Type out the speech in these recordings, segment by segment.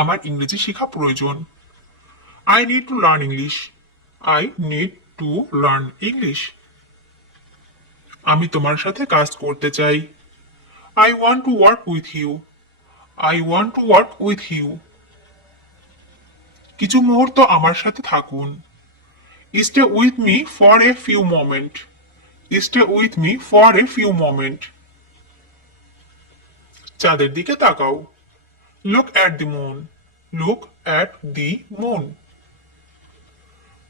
আমার ইংরেজি শেখা প্রয়োজন। I need to learn English. I need to learn English. আমি তোমার সাথে কাজ করতে চাই। I want to work with you. I want to work with you. কিছু মুহূর্ত আমার সাথে থাকুন। Stay with me for a few moments. Stay with me for a few moments. চাঁদের দিকে তাকাও। Look at the moon. Look at the moon.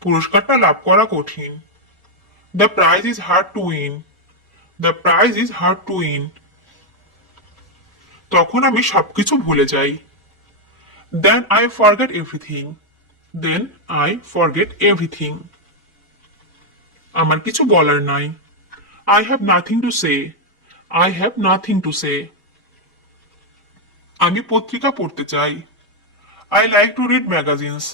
পুরস্কারটা লাভ করা কঠিন। The prize is hard to win. The prize is hard to win. তখন আমি সবকিছু ভুলে যাই। Then I forget everything. Then I forget everything. আমার কিছু বলার নাই। I have nothing to say. I have nothing to say. আমি পত্রিকা পড়তে চাই। I like to read magazines.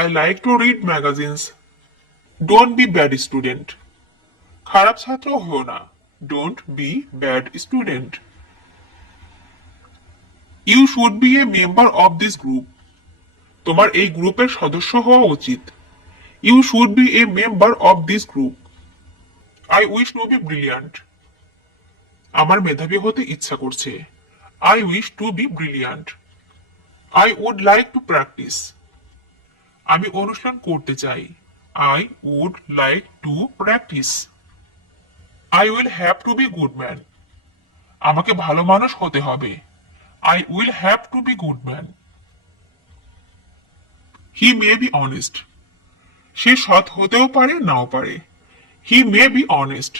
I like to read magazines. Don't be bad student. খারাপ ছাত্র হও না। Don't be bad student. You should be a member of this group. তোমার এই গ্রুপের সদস্য হওয়া উচিত। You should be a member of this group. I wish to be brilliant. আমার মেধাবী হতে ইচ্ছা করছে। I wish to be brilliant. I would like to practice. আমি অনুশীলন করতে চাই। I would like to practice. I will have to be good man. আমাকে ভালো মানুষ হতে হবে। I will have to be good man. He may be honest. সে সৎ হতেও পারে নাও পারে। He may be honest.